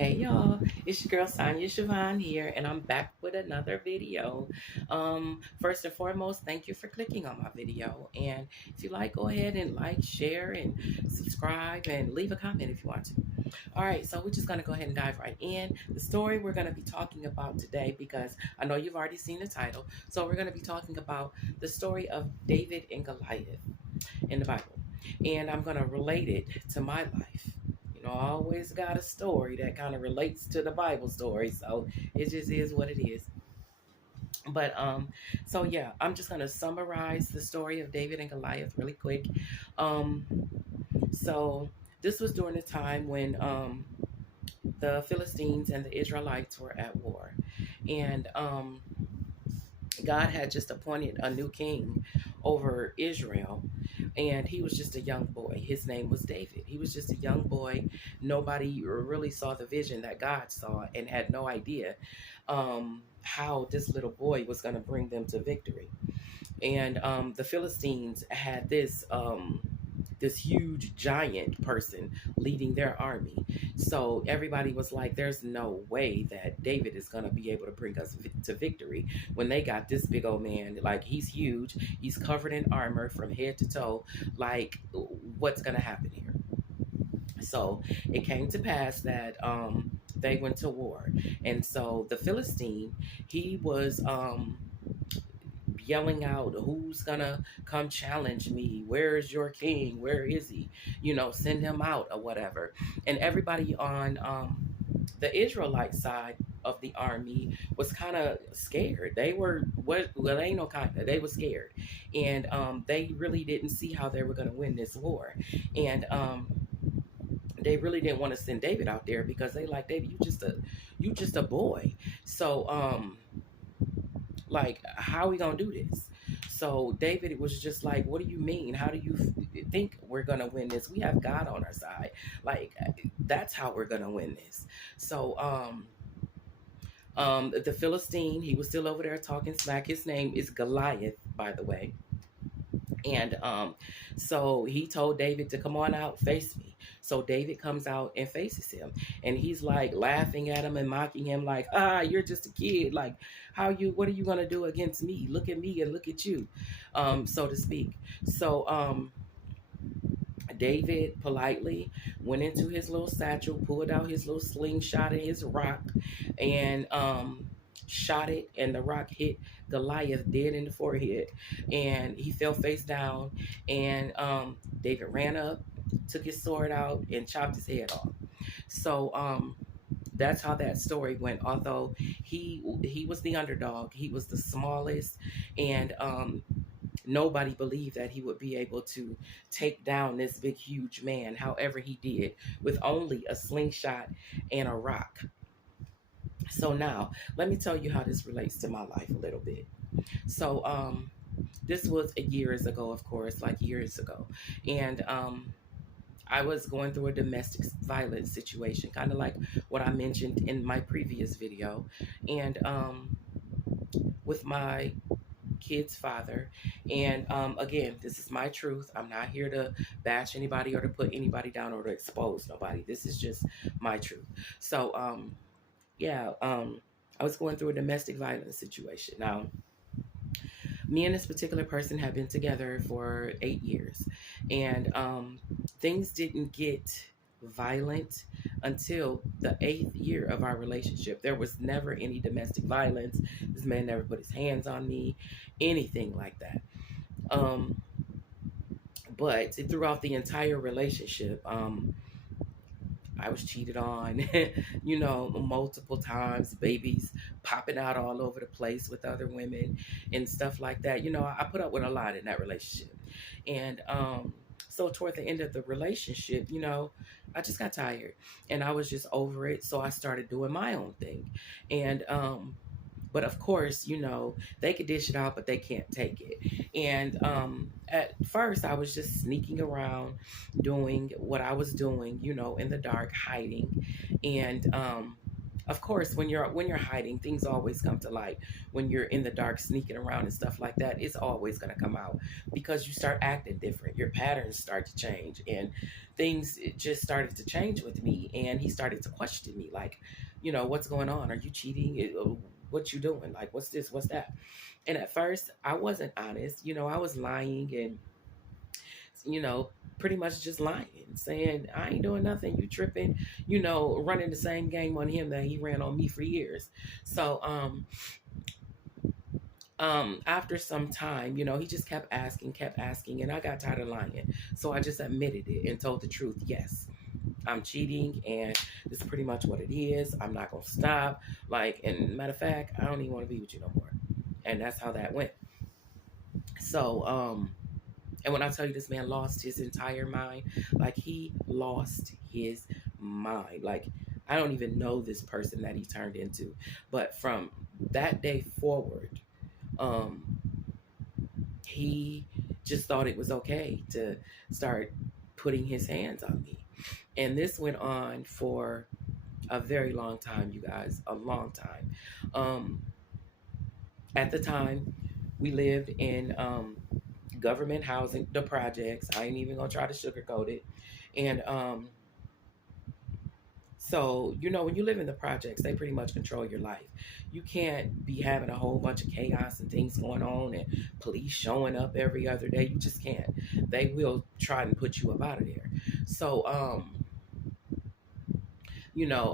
Hey y'all, it's your girl Sonya Siobhan here, and I'm back with another video. First and foremost, thank you for clicking on my video. And if you like, go ahead and like, share, and subscribe, and leave a comment if you want to. All right, so we're just gonna go ahead and dive right in. The story we're gonna be talking about today, because I know you've already seen the title, so we're gonna be talking about the story of David and Goliath in the Bible. And I'm gonna relate it to my life. I always got a story that kind of relates to the Bible story, so it just is what it is. But so yeah, I'm just gonna summarize the story of David and Goliath really quick. Um, so this was during the time when the Philistines and the Israelites were at war, and God had just appointed a new king over Israel, and he was just a young boy. His name was David. He was just a young boy. Nobody really saw the vision that God saw and had no idea how this little boy was going to bring them to victory. And the Philistines had this huge giant person leading their army. So everybody was like, there's no way that David is going to be able to bring us to victory when they got this big old man. Like, he's huge, he's covered in armor from head to toe. Like, what's going to happen here? So it came to pass that they went to war. And so the Philistine, he was yelling out, who's gonna come challenge me? Where is your king? Where is he? Send him out or whatever. And everybody on the Israelite side of the army was kind of scared. They were, well, ain't no kind of, they were scared. And they really didn't see how they were going to win this war. And they really didn't want to send David out there because they like, David, you just a boy. So like, how are we gonna do this? So David was just like, what do you mean? How do you think we're gonna win this? We have God on our side. Like, that's how we're gonna win this. So the Philistine, he was still over there talking smack. His name is Goliath, by the way. And so he told David to come on out, face me. So David comes out and faces him. And he's like laughing at him and mocking him, like, you're just a kid. Like, what are you going to do against me? Look at me and look at you, so to speak. So David politely went into his little satchel, pulled out his little slingshot and his rock, and shot it, and the rock hit Goliath dead in the forehead, and he fell face down. And David ran up, took his sword out, and chopped his head off. So that's how that story went. Although he was the underdog, he was the smallest, and nobody believed that he would be able to take down this big, huge man. However, he did with only a slingshot and a rock. So now, let me tell you how this relates to my life a little bit. So, this was years ago, of course, like years ago. And I was going through a domestic violence situation, kind of like what I mentioned in my previous video. And with my kid's father. And again, this is my truth. I'm not here to bash anybody or to put anybody down or to expose nobody. This is just my truth. So, yeah, I was going through a domestic violence situation. Now, me and this particular person have been together for 8 years, and things didn't get violent until the 8th year of our relationship. There was never any domestic violence. This man never put his hands on me, anything like that. Um, but throughout the entire relationship, I was cheated on, multiple times, babies popping out all over the place with other women and stuff like that. I put up with a lot in that relationship. And so toward the end of the relationship, I just got tired and I was just over it. So I started doing my own thing. And but of course, they could dish it out, but they can't take it. And at first, I was just sneaking around, doing what I was doing, in the dark, hiding. And of course, when you're hiding, things always come to light. When you're in the dark sneaking around and stuff like that, it's always going to come out because you start acting different, your patterns start to change, and things, it just started to change with me. And he started to question me, like, what's going on? Are you cheating? What you doing? Like, what's this, what's that? And at first I wasn't honest. I was lying, and you know, pretty much just lying, saying, I ain't doing nothing, you tripping, running the same game on him that he ran on me for years. So, after some time, he just kept asking, and I got tired of lying. So I just admitted it and told the truth. Yes, I'm cheating, and this is pretty much what it is. I'm not gonna stop. Like, and matter of fact, I don't even want to be with you no more. And that's how that went. So, and when I tell you this man lost his entire mind, like he lost his mind. Like I don't even know this person that he turned into. But from that day forward, um, he just thought it was okay to start putting his hands on me. And this went on for a very long time, you guys, a long time. Um, at the time, we lived in government housing, the projects. I ain't even gonna try to sugarcoat it. And so, when you live in the projects, they pretty much control your life. You can't be having a whole bunch of chaos and things going on and police showing up every other day. You just can't. They will try and put you up out of there. So,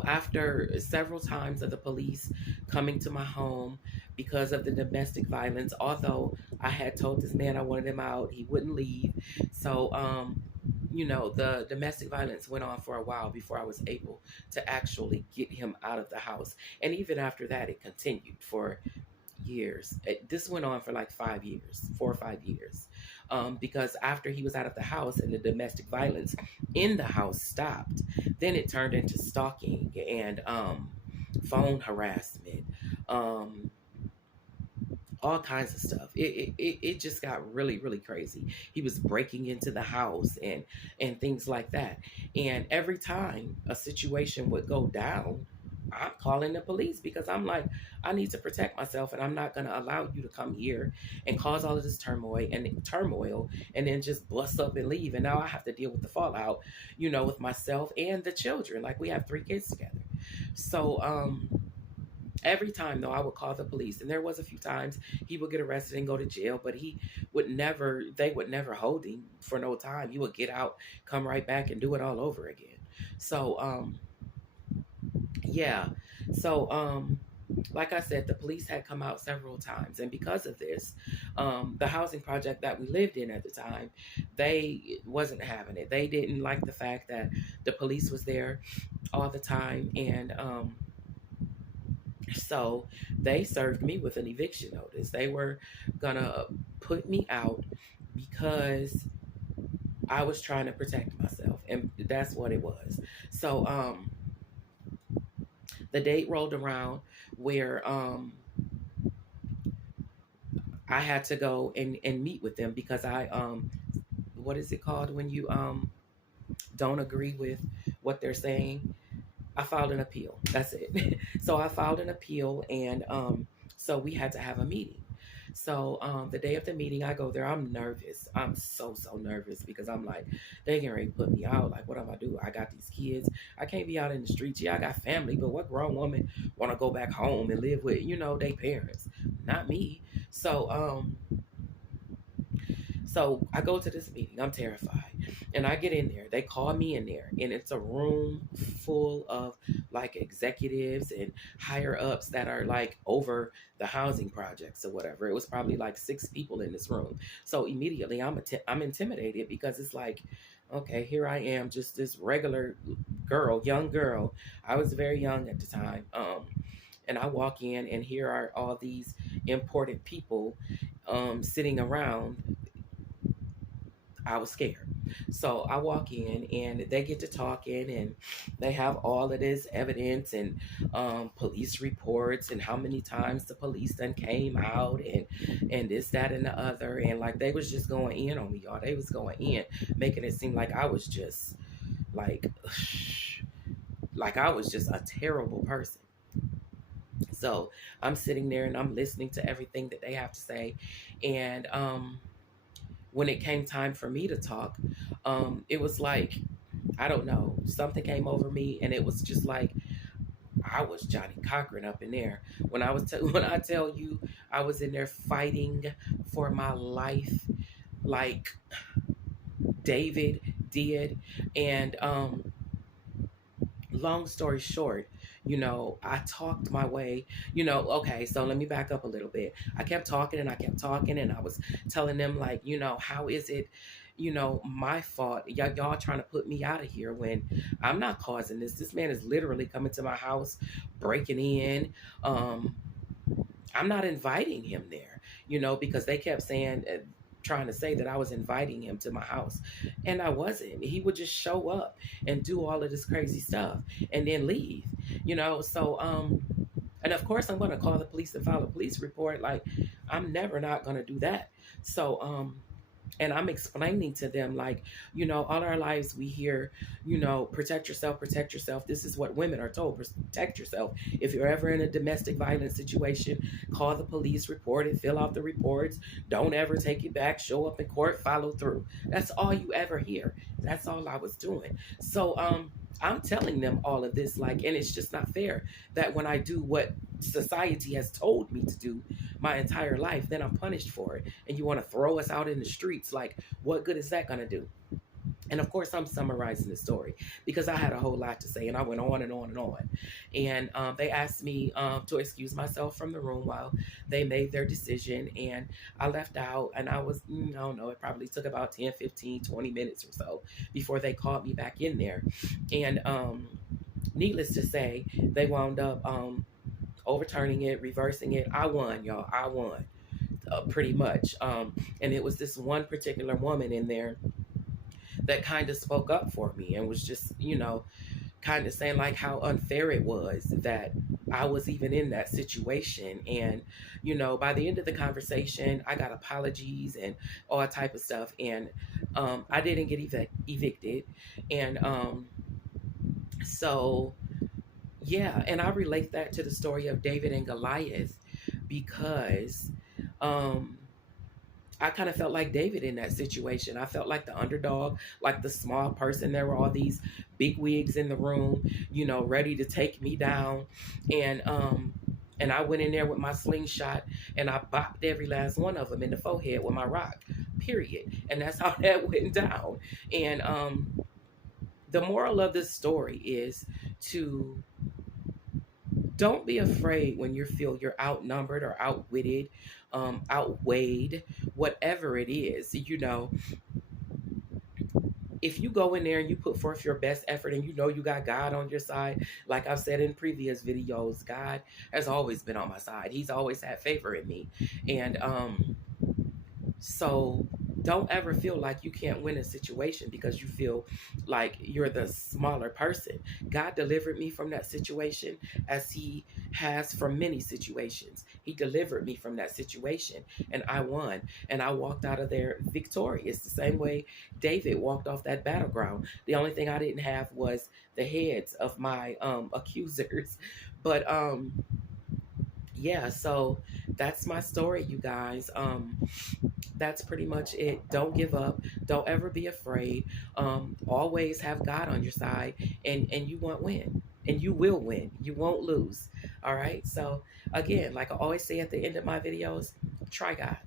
after several times of the police coming to my home because of the domestic violence, although I had told this man I wanted him out, he wouldn't leave. So, the domestic violence went on for a while before I was able to actually get him out of the house. And even after that, it continued for years. This went on for like 5 years, 4 or 5 years. Because after he was out of the house and the domestic violence in the house stopped, then it turned into stalking and phone harassment, um, all kinds of stuff. It just got really, really crazy. He was breaking into the house and things like that. And every time a situation would go down, I'm calling the police because I'm like, I need to protect myself, and I'm not going to allow you to come here and cause all of this turmoil and then just bust up and leave. And now I have to deal with the fallout, with myself and the children. Like we have 3 kids together. So, every time though, I would call the police, and there was a few times he would get arrested and go to jail, but they would never hold him for no time. He would get out, come right back, and do it all over again. So, yeah. So, like I said, the police had come out several times, and because of this, the housing project that we lived in at the time, they wasn't having it. They didn't like the fact that the police was there all the time, and so they served me with an eviction notice. They were gonna put me out because I was trying to protect myself, and that's what it was. So, the date rolled around where I had to go and meet with them because I what is it called when you don't agree with what they're saying? I filed an appeal. That's it. So I filed an appeal, and so we had to have a meeting. So the day of the meeting, I go there. I'm nervous. I'm so nervous because I'm like, they can ready to put me out. Like, what am I do? I got these kids. I can't be out in the streets. Yeah, I got family, but what grown woman want to go back home and live with their parents? Not me. So I go to this meeting. I'm terrified. And I get in there. They call me in there. And it's a room full of like executives and higher ups that are like over the housing projects or whatever. It was probably like 6 people in this room. So immediately I'm intimidated because it's like, okay, here I am, just this regular girl, young girl. I was very young at the time. And I walk in, and here are all these important people sitting around. I was scared. So I walk in, and they get to talking, and they have all of this evidence and police reports and how many times the police then came out and this, that, and the other. And like they was just going in on me, y'all. They was going in, making it seem like I was just like, like I was just a terrible person. So I'm sitting there and I'm listening to everything that they have to say. And when it came time for me to talk, it was like, I don't know, something came over me, and it was just like I was Johnny Cochran up in there. When I tell you I was in there fighting for my life, like David did. And long story short, I talked my way, okay, so let me back up a little bit. I kept talking and I kept talking, and I was telling them, like, how is it, my fault? Y'all trying to put me out of here when I'm not causing this. This man is literally coming to my house, breaking in. Um, I'm not inviting him there, because they kept saying, trying to say that I was inviting him to my house. And I wasn't. He would just show up and do all of this crazy stuff and then leave, So, and of course, I'm going to call the police and file a police report. Like, I'm never not going to do that. So, and I'm explaining to them, like, all our lives we hear, protect yourself, protect yourself. This is what women are told: protect yourself. If you're ever in a domestic violence situation, call the police, report it, fill out the reports, don't ever take it back, show up in court, follow through. That's all you ever hear. That's all I was doing. So I'm telling them all of this, like, and it's just not fair that when I do what society has told me to do my entire life, then I'm punished for it. And you want to throw us out in the streets. Like, what good is that going to do? And of course, I'm summarizing the story because I had a whole lot to say, and I went on and on and on. And they asked me to excuse myself from the room while they made their decision. And I left out, and I was, I don't know, it probably took about 10, 15, 20 minutes or so before they called me back in there. And needless to say, they wound up overturning it, reversing it. I won, y'all. I won, pretty much. And it was this one particular woman in there that kind of spoke up for me and was just, kind of saying, like, how unfair it was that I was even in that situation. And, by the end of the conversation, I got apologies and all type of stuff. And I didn't get evicted. And so, yeah, and I relate that to the story of David and Goliath because I kind of felt like David in that situation. I felt like the underdog, like the small person. There were all these big wigs in the room, ready to take me down. And I went in there with my slingshot and I bopped every last one of them in the forehead with my rock, period. And that's how that went down. And the moral of this story is to don't be afraid when you feel you're outnumbered or outwitted, outweighed, whatever it is. If you go in there and you put forth your best effort and you got God on your side, like I've said in previous videos, God has always been on my side. He's always had favor in me. And so don't ever feel like you can't win a situation because you feel like you're the smaller person. God delivered me from that situation as he has from many situations. He delivered me from that situation and I won. And I walked out of there victorious, the same way David walked off that battleground. The only thing I didn't have was the heads of my accusers. But yeah, so that's my story, you guys. That's pretty much it. Don't give up. Don't ever be afraid. Always have God on your side, and you won't win, and you will win. You won't lose. All right. So again, like I always say at the end of my videos, try God.